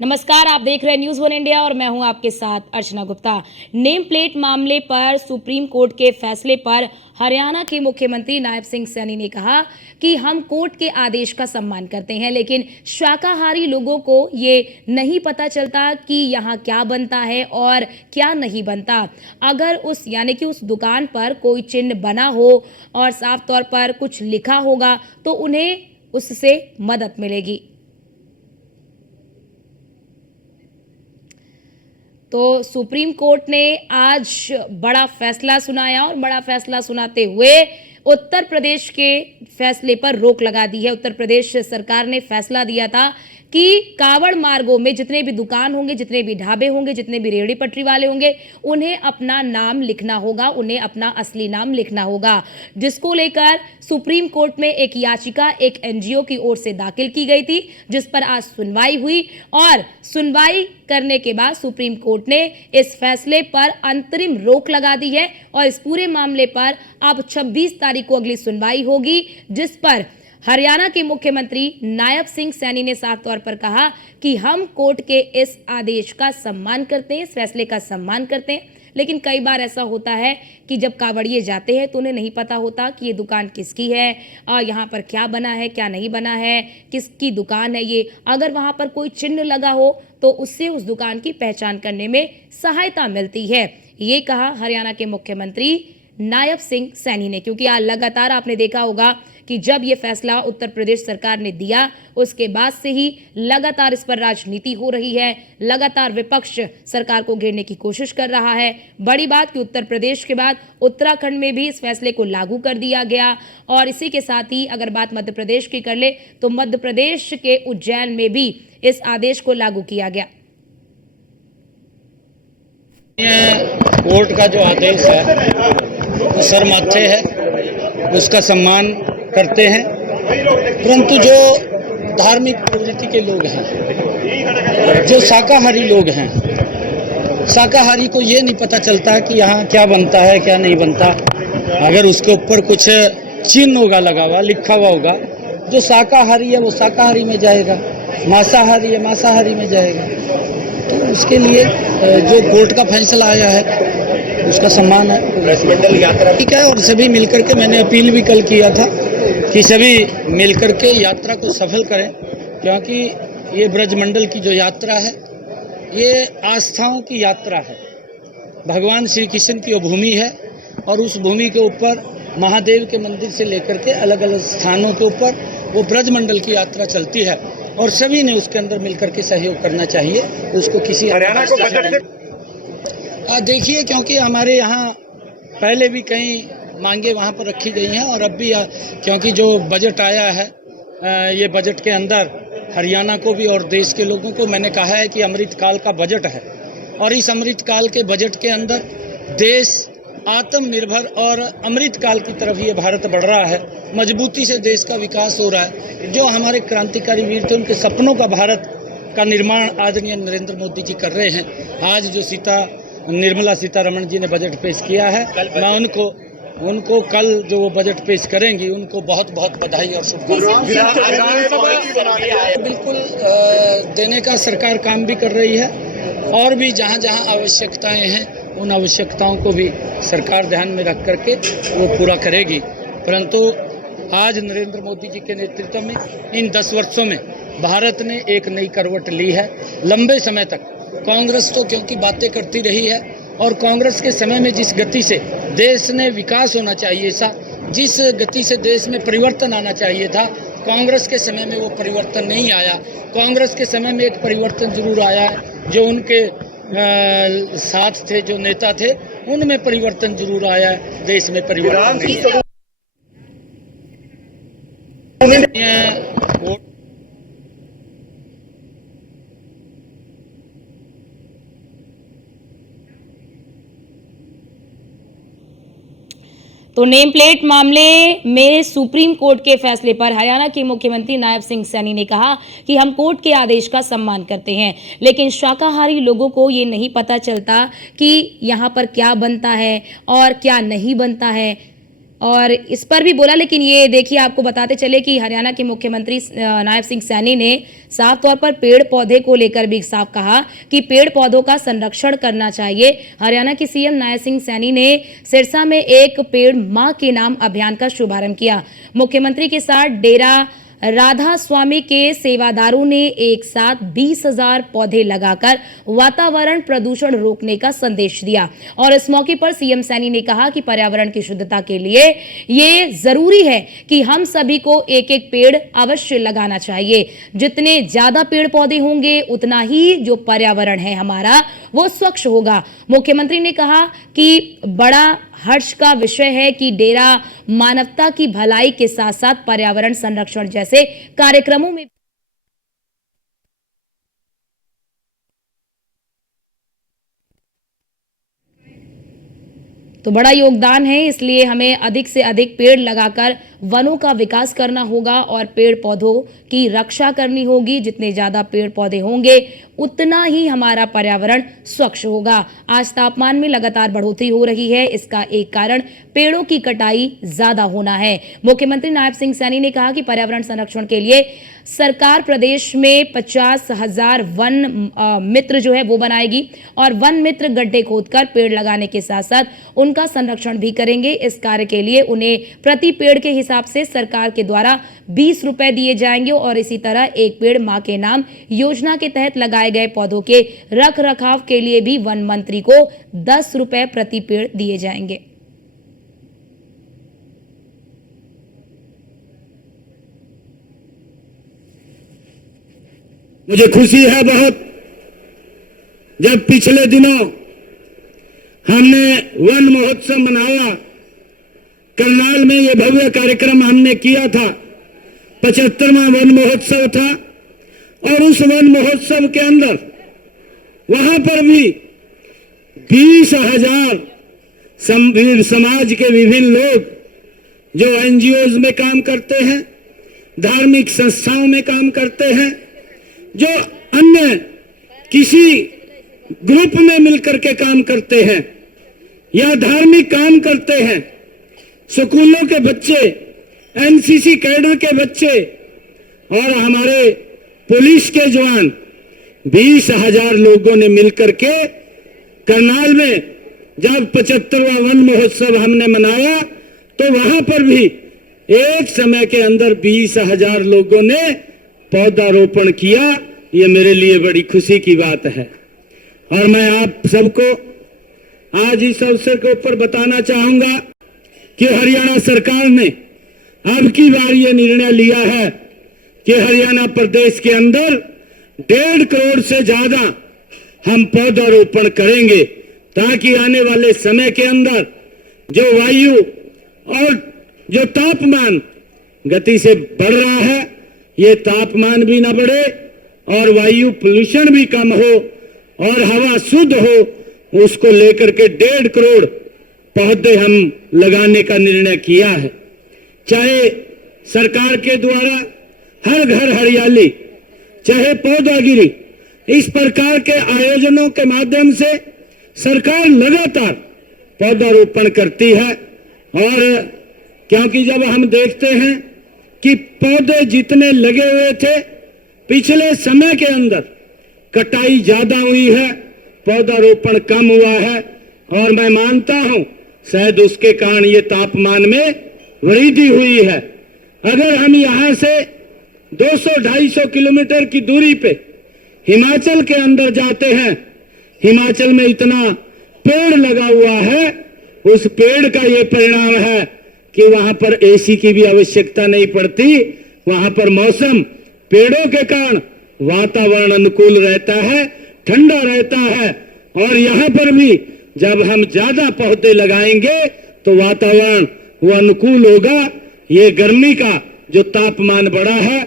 नमस्कार, आप देख रहे हैं न्यूज़ वन इंडिया और मैं हूं आपके साथ अर्चना गुप्ता। नेम प्लेट मामले पर सुप्रीम कोर्ट के फैसले पर हरियाणा के मुख्यमंत्री नायब सिंह सैनी ने कहा कि हम कोर्ट के आदेश का सम्मान करते हैं, लेकिन शाकाहारी लोगों को ये नहीं पता चलता कि यहाँ क्या बनता है और क्या नहीं बनता। अगर उस दुकान पर कोई चिन्ह बना हो और साफ तौर पर कुछ लिखा होगा तो उन्हें उससे मदद मिलेगी। तो सुप्रीम कोर्ट ने आज बड़ा फैसला सुनाया और बड़ा फैसला सुनाते हुए उत्तर प्रदेश के फैसले पर रोक लगा दी है। उत्तर प्रदेश सरकार ने फैसला दिया था कि कावड़ मार्गों में जितने भी दुकान होंगे, जितने भी ढाबे होंगे, जितने भी रेहड़ी पटरी वाले होंगे, उन्हें अपना नाम लिखना होगा, उन्हें अपना असली नाम लिखना होगा, जिसको लेकर सुप्रीम कोर्ट में एक याचिका एक एनजीओ की ओर से दाखिल की गई थी, जिस पर आज सुनवाई हुई और सुनवाई करने के बाद सुप्रीम कोर्ट ने इस फैसले पर अंतरिम रोक लगा दी है और इस पूरे मामले पर अब 26 तारीख को अगली सुनवाई होगी, जिस पर हरियाणा के मुख्यमंत्री नायब सिंह सैनी ने साफ तौर पर कहा कि हम कोर्ट के इस आदेश का सम्मान करते हैं, इस फैसले का सम्मान करते हैं। लेकिन कई बार ऐसा होता है कि जब कावड़िए जाते हैं तो उन्हें नहीं पता होता कि ये दुकान किसकी है, यहाँ पर क्या बना है, क्या नहीं बना है, किसकी दुकान है ये। अगर वहाँ पर कोई चिन्ह लगा हो तो उससे उस दुकान की पहचान करने में सहायता मिलती है। ये कहा हरियाणा के मुख्यमंत्री नायब सिंह सैनी ने, क्योंकि आज लगातार आपने देखा होगा कि जब ये फैसला उत्तर प्रदेश सरकार ने दिया उसके बाद से ही लगातार इस पर राजनीति हो रही है, लगातार विपक्ष सरकार को घेरने की कोशिश कर रहा है। बड़ी बात कि उत्तर प्रदेश के बाद उत्तराखंड में भी इस फैसले को लागू कर दिया गया और इसी के साथ ही अगर बात मध्य प्रदेश की कर ले तो मध्य प्रदेश के उज्जैन में भी इस आदेश को लागू किया गया। कोर्ट का जो आदेश है वो सरमाथे है, उसका सम्मान करते हैं, परंतु जो धार्मिक प्रवृत्ति के लोग हैं, जो शाकाहारी लोग हैं, शाकाहारी को ये नहीं पता चलता कि यहाँ क्या बनता है क्या नहीं बनता। अगर उसके ऊपर कुछ चिन्ह होगा लगा हुआ, लिखा हुआ होगा, जो शाकाहारी है वो शाकाहारी में जाएगा, मांसाहारी है मांसाहारी में जाएगा। तो उसके लिए जो कोर्ट का फैसला आया है उसका सम्मान है, यात्रा ठीक है। और सभी मिलकर के, मैंने अपील भी कल किया था कि सभी मिलकर के यात्रा को सफल करें, क्योंकि ये ब्रजमंडल की जो यात्रा है ये आस्थाओं की यात्रा है। भगवान श्री कृष्ण की वो भूमि है और उस भूमि के ऊपर महादेव के मंदिर से लेकर के अलग अलग स्थानों के ऊपर वो ब्रजमंडल की यात्रा चलती है और सभी ने उसके अंदर मिलकर के सहयोग करना चाहिए। उसको किसी हरियाणा को देखिए, क्योंकि हमारे यहाँ पहले भी कई मांगे वहाँ पर रखी गई हैं और अब भी क्योंकि जो बजट आया है ये बजट के अंदर हरियाणा को भी और देश के लोगों को मैंने कहा है कि अमृतकाल का बजट है और इस अमृतकाल के बजट के अंदर देश आत्मनिर्भर और अमृतकाल की तरफ ये भारत बढ़ रहा है, मजबूती से देश का विकास हो रहा है। जो हमारे क्रांतिकारी वीर थे उनके सपनों का भारत का निर्माण आदरणीय नरेंद्र मोदी जी कर रहे हैं। आज जो निर्मला सीतारमण जी ने बजट पेश किया है, मैं उनको कल जो वो बजट पेश करेंगी उनको बहुत बहुत बधाई और शुभकामनाएं। बिल्कुल देने का सरकार काम भी कर रही है और भी जहां जहां आवश्यकताएं हैं उन आवश्यकताओं को भी सरकार ध्यान में रख करके वो पूरा करेगी। परंतु आज नरेंद्र मोदी जी के नेतृत्व में इन 10 वर्षों में भारत ने एक नई करवट ली है। लंबे समय तक कांग्रेस तो क्योंकि बातें करती रही है और कांग्रेस के समय में जिस गति से देश ने विकास होना चाहिए था, जिस गति से देश में परिवर्तन आना चाहिए था, कांग्रेस के समय में वो परिवर्तन नहीं आया। कांग्रेस के समय में एक परिवर्तन जरूर आया है, जो उनके साथ थे, जो नेता थे, उनमें परिवर्तन जरूर आया है, देश में परिवर्तन नहीं। तो नेम प्लेट मामले में सुप्रीम कोर्ट के फैसले पर हरियाणा के मुख्यमंत्री नायब सिंह सैनी ने कहा कि हम कोर्ट के आदेश का सम्मान करते हैं, लेकिन शाकाहारी लोगों को ये नहीं पता चलता कि यहाँ पर क्या बनता है और क्या नहीं बनता है। और इस पर भी बोला। लेकिन ये देखिए, आपको बताते चले कि हरियाणा के मुख्यमंत्री नायब सिंह सैनी ने साफ तौर पर पेड़ पौधे को लेकर भी साफ कहा कि पेड़ पौधों का संरक्षण करना चाहिए। हरियाणा के सीएम नायब सिंह सैनी ने सिरसा में एक पेड़ मां के नाम अभियान का शुभारंभ किया। मुख्यमंत्री के साथ डेरा राधा स्वामी के सेवादारों ने एक साथ 20,000 पौधे लगाकर वातावरण प्रदूषण रोकने का संदेश दिया। और इस मौके पर सीएम सैनी ने कहा कि पर्यावरण की शुद्धता के लिए ये जरूरी है कि हम सभी को एक एक पेड़ अवश्य लगाना चाहिए। जितने ज्यादा पेड़ पौधे होंगे उतना ही जो पर्यावरण है हमारा वो स्वच्छ होगा। मुख्यमंत्री ने कहा कि बड़ा हर्ष का विषय है कि डेरा मानवता की भलाई के साथ साथ पर्यावरण संरक्षण जैसे कार्यक्रमों में तो बड़ा योगदान है। इसलिए हमें अधिक से अधिक पेड़ लगाकर वनों का विकास करना होगा और पेड़ पौधों की रक्षा करनी होगी। जितने ज्यादा पेड़ पौधे होंगे उतना ही हमारा पर्यावरण स्वच्छ होगा। आज तापमान में लगातार बढ़ोतरी हो रही है, इसका एक कारण पेड़ों की कटाई ज्यादा होना है। मुख्यमंत्री नायब सिंह सैनी ने कहा कि पर्यावरण संरक्षण के लिए सरकार प्रदेश में 50,000 वन मित्र जो है वो बनाएगी और वन मित्र गड्ढे खोदकर पेड़ लगाने के साथ साथ उनका संरक्षण भी करेंगे। इस कार्य के लिए उन्हें प्रति पेड़ के हिसाब से सरकार के द्वारा 20 रुपए दिए जाएंगे और इसी तरह एक पेड़ मां के नाम योजना के तहत लगाए गए पौधों के रख रखाव के लिए भी वन मंत्री को 10 रुपए प्रति पेड़ दिए जाएंगे। मुझे खुशी है बहुत, जब पिछले दिनों हमने वन महोत्सव मनाया, करनाल में ये भव्य कार्यक्रम हमने किया था। 75वां वन महोत्सव था और उस वन महोत्सव के अंदर वहां पर भी 20,000 समाज के विभिन्न लोग जो एनजीओज में काम करते हैं, धार्मिक संस्थाओं में काम करते हैं, जो अन्य किसी ग्रुप में मिलकर के काम करते हैं या धार्मिक काम करते हैं, स्कूलों के बच्चे, एनसीसी कैडर के बच्चे और हमारे पुलिस के जवान, 20,000 लोगों ने मिलकर के करनाल में जब 75वां वन महोत्सव हमने मनाया तो वहां पर भी एक समय के अंदर 20,000 लोगों ने पौधारोपण किया। ये मेरे लिए बड़ी खुशी की बात है और मैं आप सबको आज इस अवसर के ऊपर बताना चाहूंगा कि हरियाणा सरकार ने अब की बार ये निर्णय लिया है कि हरियाणा प्रदेश के अंदर 1.5 करोड़ से ज्यादा हम पौधारोपण करेंगे ताकि आने वाले समय के अंदर जो वायु और जो तापमान गति से बढ़ रहा है, ये तापमान भी ना बढ़े और वायु पोल्यूशन भी कम हो और हवा शुद्ध हो, उसको लेकर के 1.5 करोड़ पौधे हम लगाने का निर्णय किया है। चाहे सरकार के द्वारा हर घर हरियाली, चाहे पौधागिरी, इस प्रकार के आयोजनों के माध्यम से सरकार लगातार पौधारोपण करती है। और क्योंकि जब हम देखते हैं कि पौधे जितने लगे हुए थे, पिछले समय के अंदर कटाई ज्यादा हुई है, पौधारोपण कम हुआ है और मैं मानता हूं शायद उसके कारण ये तापमान में वृद्धि हुई है। अगर हम यहां से 200-250 किलोमीटर की दूरी पे हिमाचल के अंदर जाते हैं, हिमाचल में इतना पेड़ लगा हुआ है, उस पेड़ का ये परिणाम है कि वहां पर एसी की भी आवश्यकता नहीं पड़ती। वहां पर मौसम पेड़ों के कारण वातावरण अनुकूल रहता है, ठंडा रहता है और यहाँ पर भी जब हम ज्यादा पौधे लगाएंगे तो वातावरण वो अनुकूल होगा। ये गर्मी का जो तापमान बढ़ा है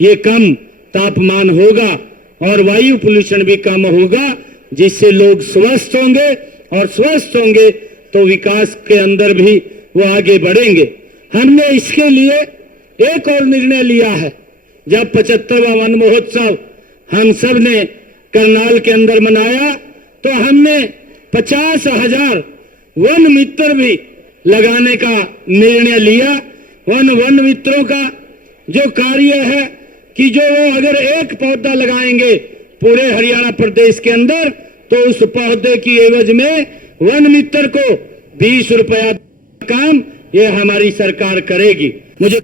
ये कम तापमान होगा और वायु पोल्यूशन भी कम होगा, जिससे लोग स्वस्थ होंगे और स्वस्थ होंगे तो विकास के अंदर भी वो आगे बढ़ेंगे। हमने इसके लिए एक और निर्णय लिया है। जब 75वां वन महोत्सव हम सब ने करनाल के अंदर मनाया तो हमने 50,000 वन मित्र भी लगाने का निर्णय लिया। वन मित्रों का जो कार्य है कि जो वो अगर एक पौधा लगाएंगे पूरे हरियाणा प्रदेश के अंदर, तो उस पौधे की एवज में वन मित्र को 20 रुपया काम ये हमारी सरकार करेगी। मुझे